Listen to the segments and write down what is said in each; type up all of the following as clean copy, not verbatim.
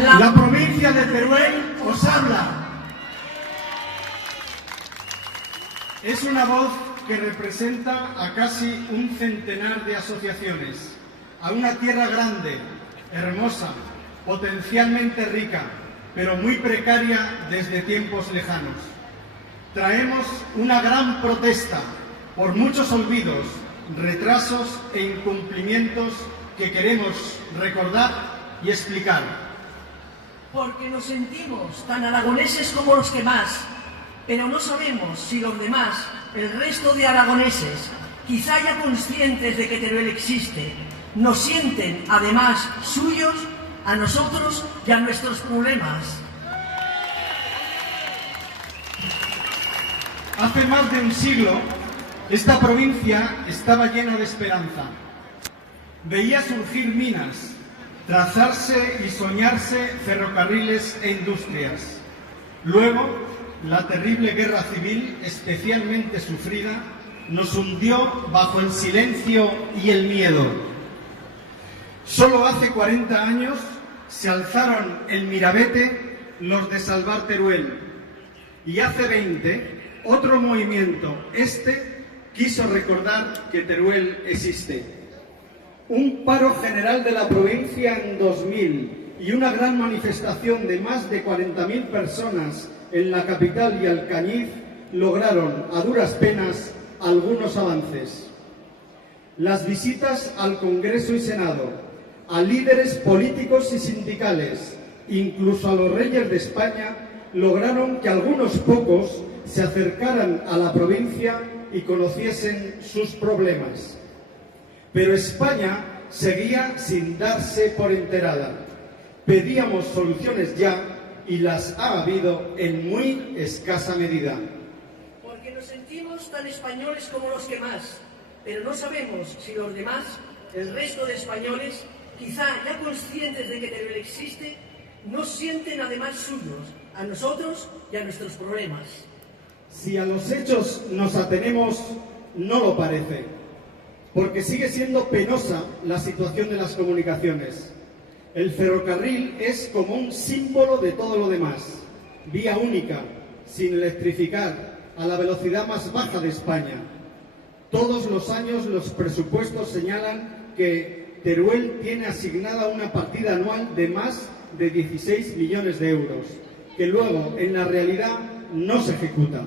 La provincia de Teruel os habla. Es una voz que representa a casi un centenar de asociaciones, a una tierra grande, hermosa, potencialmente rica, pero muy precaria desde tiempos lejanos. Traemos una gran protesta por muchos olvidos, retrasos e incumplimientos que queremos recordar y explicar. Porque nos sentimos tan aragoneses como los que más, pero no sabemos si los demás, el resto de aragoneses, quizá ya conscientes de que Teruel existe, nos sienten además suyos a nosotros y a nuestros problemas. Hace más de un siglo, esta provincia estaba llena de esperanza. Veía surgir minas, trazarse y soñarse ferrocarriles e industrias. Luego, la terrible guerra civil, especialmente sufrida, nos hundió bajo el silencio y el miedo. Solo hace 40 años se alzaron el Mirabete los de Salvar Teruel, y hace 20 otro movimiento, quiso recordar que Teruel existe. Un paro general de la provincia en 2000 y una gran manifestación de más de 40.000 personas en la capital y Alcañiz lograron, a duras penas, algunos avances. Las visitas al Congreso y Senado, a líderes políticos y sindicales, incluso a los reyes de España, lograron que algunos pocos se acercaran a la provincia y conociesen sus problemas. Pero España seguía sin darse por enterada. Pedíamos soluciones ya y las ha habido en muy escasa medida. Porque nos sentimos tan españoles como los que más, pero no sabemos si los demás, el resto de españoles, quizá ya conscientes de que Teruel existe, nos sienten además suyos, a nosotros y a nuestros problemas. Si a los hechos nos atenemos, no lo parece, porque sigue siendo penosa la situación de las comunicaciones. El ferrocarril es como un símbolo de todo lo demás. Vía única, sin electrificar, a la velocidad más baja de España. Todos los años los presupuestos señalan que Teruel tiene asignada una partida anual de más de 16 millones de euros, que luego en la realidad no se ejecuta.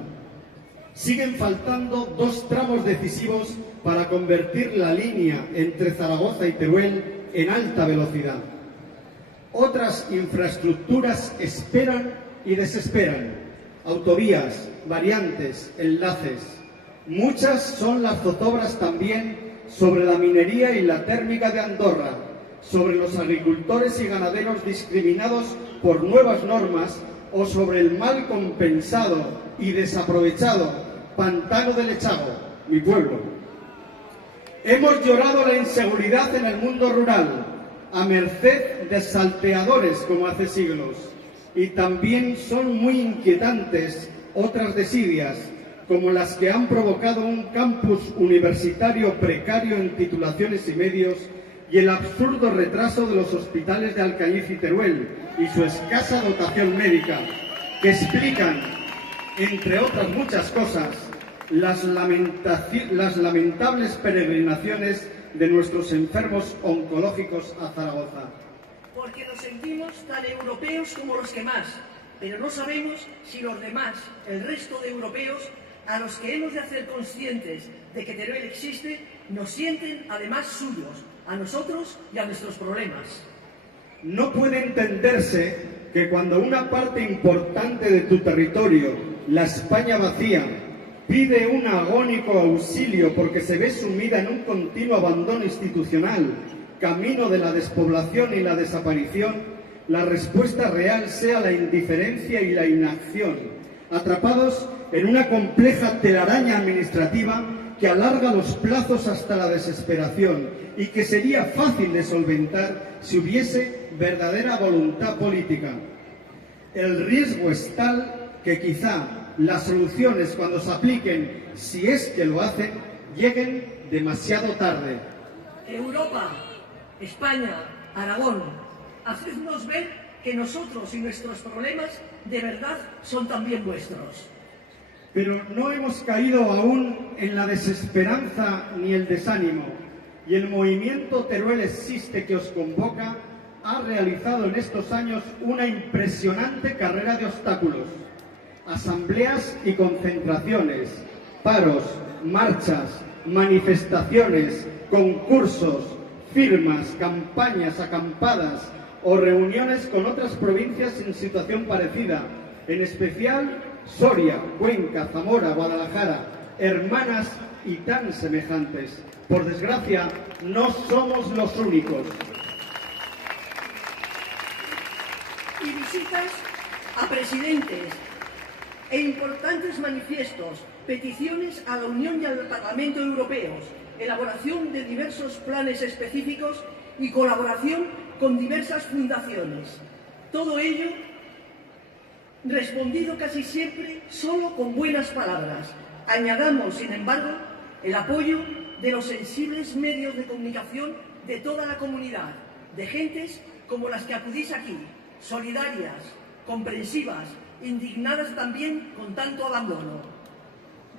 Siguen faltando 2 tramos decisivos para convertir la línea entre Zaragoza y Teruel en alta velocidad. Otras infraestructuras esperan y desesperan. Autovías, variantes, enlaces. Muchas son las zozobras también sobre la minería y la térmica de Andorra, sobre los agricultores y ganaderos discriminados por nuevas normas o sobre el mal compensado y desaprovechado Pantano del Echago, mi pueblo. Hemos llorado la inseguridad en el mundo rural, a merced de salteadores como hace siglos, y también son muy inquietantes otras desidias, como las que han provocado un campus universitario precario en titulaciones y medios y el absurdo retraso de los hospitales de Alcañiz y Teruel y su escasa dotación médica, que explican, entre otras muchas cosas, las lamentables peregrinaciones de nuestros enfermos oncológicos a Zaragoza. Porque nos sentimos tan europeos como los que más, pero no sabemos si los demás, el resto de europeos, a los que hemos de hacer conscientes de que Teruel existe, nos sienten además suyos, a nosotros y a nuestros problemas. No puede entenderse que cuando una parte importante de tu territorio, la España vacía, pide un agónico auxilio porque se ve sumida en un continuo abandono institucional, camino de la despoblación y la desaparición, la respuesta real sea la indiferencia y la inacción, atrapados en una compleja telaraña administrativa que alarga los plazos hasta la desesperación y que sería fácil de solventar si hubiese verdadera voluntad política. El riesgo es tal que quizá las soluciones, cuando se apliquen, si es que lo hacen, lleguen demasiado tarde. Europa, España, Aragón, hacednos ver que nosotros y nuestros problemas de verdad son también vuestros. Pero no hemos caído aún en la desesperanza ni el desánimo, y el movimiento Teruel Existe que os convoca ha realizado en estos años una impresionante carrera de obstáculos, asambleas y concentraciones, paros, marchas, manifestaciones, concursos, firmas, campañas, acampadas o reuniones con otras provincias en situación parecida, en especial Soria, Cuenca, Zamora, Guadalajara, hermanas y tan semejantes. Por desgracia, no somos los únicos. Y visitas a presidentes e importantes manifiestos, peticiones a la Unión y al Parlamento Europeos, elaboración de diversos planes específicos y colaboración con diversas fundaciones. Todo ello respondido casi siempre solo con buenas palabras. Añadamos, sin embargo, el apoyo de los sensibles medios de comunicación de toda la comunidad, de gentes como las que acudís aquí, solidarias, comprensivas, indignadas también con tanto abandono.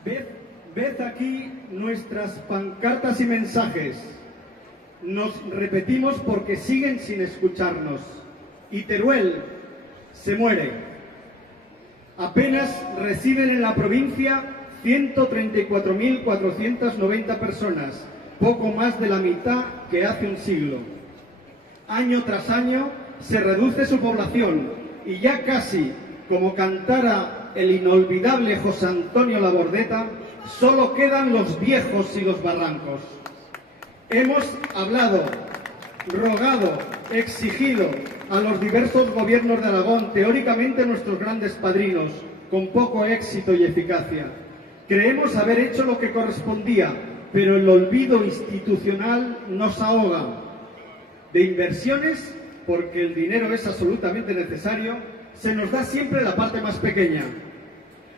Ved aquí nuestras pancartas y mensajes. Nos repetimos porque siguen sin escucharnos. Y Teruel se muere. Apenas residen en la provincia 134.490 personas, poco más de la mitad que hace un siglo. Año tras año se reduce su población y ya casi, como cantara el inolvidable José Antonio Labordeta, solo quedan los viejos y los barrancos. Hemos hablado, rogado, exigido a los diversos gobiernos de Aragón, teóricamente nuestros grandes padrinos, con poco éxito y eficacia. Creemos haber hecho lo que correspondía, pero el olvido institucional nos ahoga. De inversiones, porque el dinero es absolutamente necesario, se nos da siempre la parte más pequeña.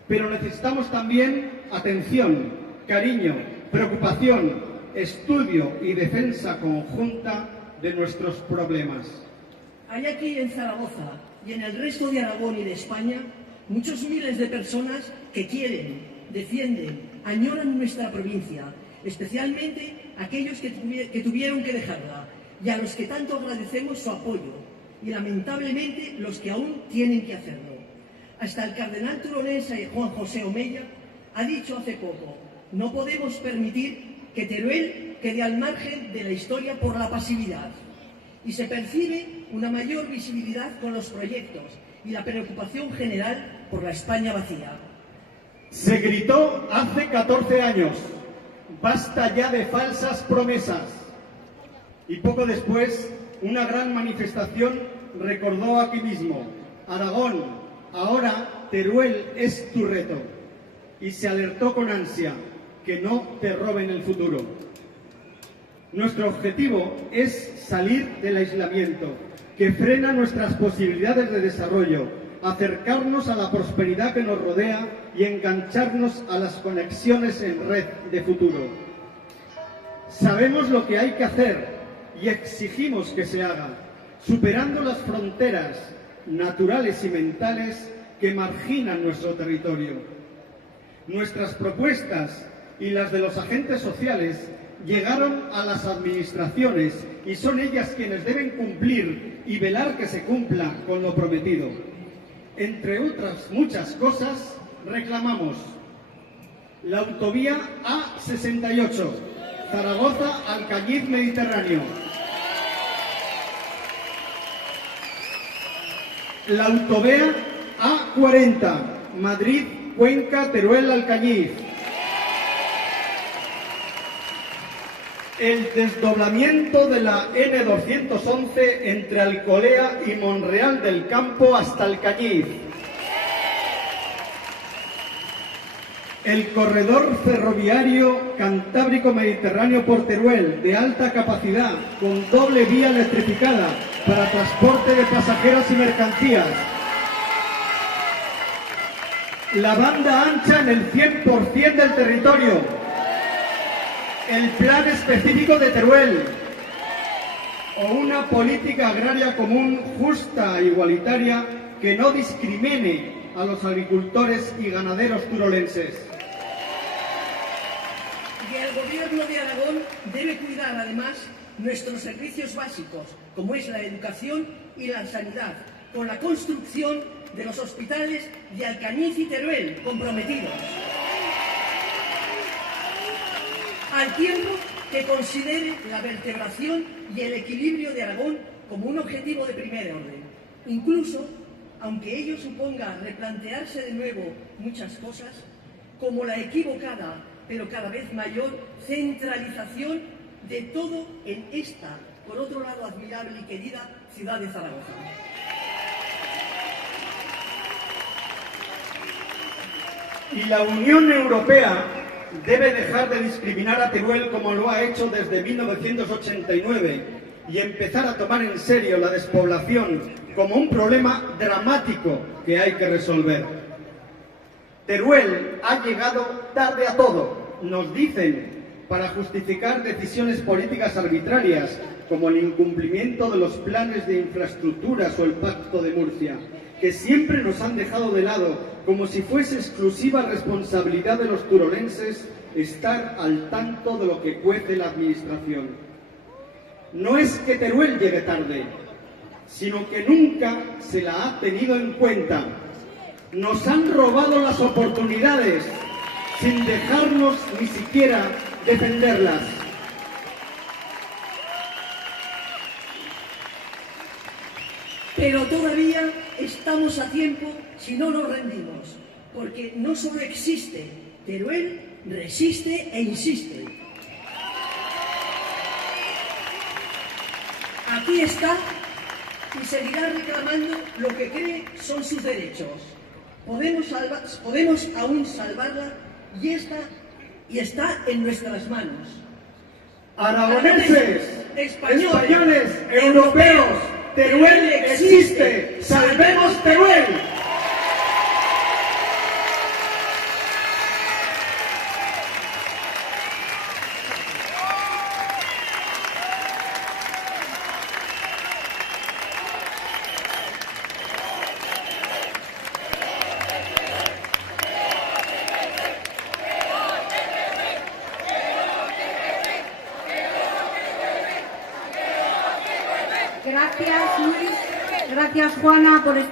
Pero necesitamos también atención, cariño, preocupación, estudio y defensa conjunta de nuestros problemas. Hay aquí en Zaragoza y en el resto de Aragón y de España muchos miles de personas que quieren, defienden, añoran nuestra provincia, especialmente aquellos que tuvieron que dejarla y a los que tanto agradecemos su apoyo y lamentablemente los que aún tienen que hacerlo. Hasta el cardenal turonense Juan José Omeya ha dicho hace poco: no podemos permitir que Teruel quede al margen de la historia por la pasividad. Y se percibe una mayor visibilidad con los proyectos y la preocupación general por la España vacía. Se gritó hace 14 años: basta ya de falsas promesas. Y poco después, una gran manifestación recordó aquí mismo: Aragón, ahora Teruel es tu reto. Y se alertó con ansia: que no te roben el futuro. Nuestro objetivo es salir del aislamiento, que frena nuestras posibilidades de desarrollo, acercarnos a la prosperidad que nos rodea y engancharnos a las conexiones en red de futuro. Sabemos lo que hay que hacer y exigimos que se haga, superando las fronteras naturales y mentales que marginan nuestro territorio. Nuestras propuestas y las de los agentes sociales llegaron a las administraciones y son ellas quienes deben cumplir y velar que se cumpla con lo prometido. Entre otras muchas cosas, reclamamos la autovía A68, Zaragoza-Alcañiz Mediterráneo, la autovía A40, Madrid-Cuenca-Teruel-Alcañiz, el desdoblamiento de la N211 entre Alcolea y Monreal del Campo hasta Alcañiz, el corredor ferroviario Cantábrico-Mediterráneo por Teruel de alta capacidad con doble vía electrificada para transporte de pasajeros y mercancías, la banda ancha en el 100% del territorio, el plan específico de Teruel, o una política agraria común justa e igualitaria que no discrimine a los agricultores y ganaderos turolenses. Y el Gobierno de Aragón debe cuidar además nuestros servicios básicos, como es la educación y la sanidad, con la construcción de los hospitales de Alcañiz y Teruel comprometidos. Al tiempo que considere la vertebración y el equilibrio de Aragón como un objetivo de primer orden, incluso aunque ello suponga replantearse de nuevo muchas cosas, como la equivocada, pero cada vez mayor, centralización de todo en esta, por otro lado, admirable y querida ciudad de Zaragoza. Y la Unión Europea debe dejar de discriminar a Teruel como lo ha hecho desde 1989 y empezar a tomar en serio la despoblación como un problema dramático que hay que resolver. Teruel ha llegado tarde a todo, nos dicen, para justificar decisiones políticas arbitrarias como el incumplimiento de los planes de infraestructuras o el Pacto de Murcia, que siempre nos han dejado de lado como si fuese exclusiva responsabilidad de los turolenses estar al tanto de lo que cuece la administración. No es que Teruel llegue tarde, sino que nunca se la ha tenido en cuenta. Nos han robado las oportunidades sin dejarnos ni siquiera defenderlas. Pero todavía estamos a tiempo si no nos rendimos, porque no solo existe, Teruel resiste e insiste. Aquí está y seguirá reclamando lo que cree son sus derechos. Podemos aún salvarla y está en nuestras manos. Aragoneses, españoles, europeos, Teruel existe. ¡Salvemos Teruel! Gracias, Luis. Gracias, Juana, por estar.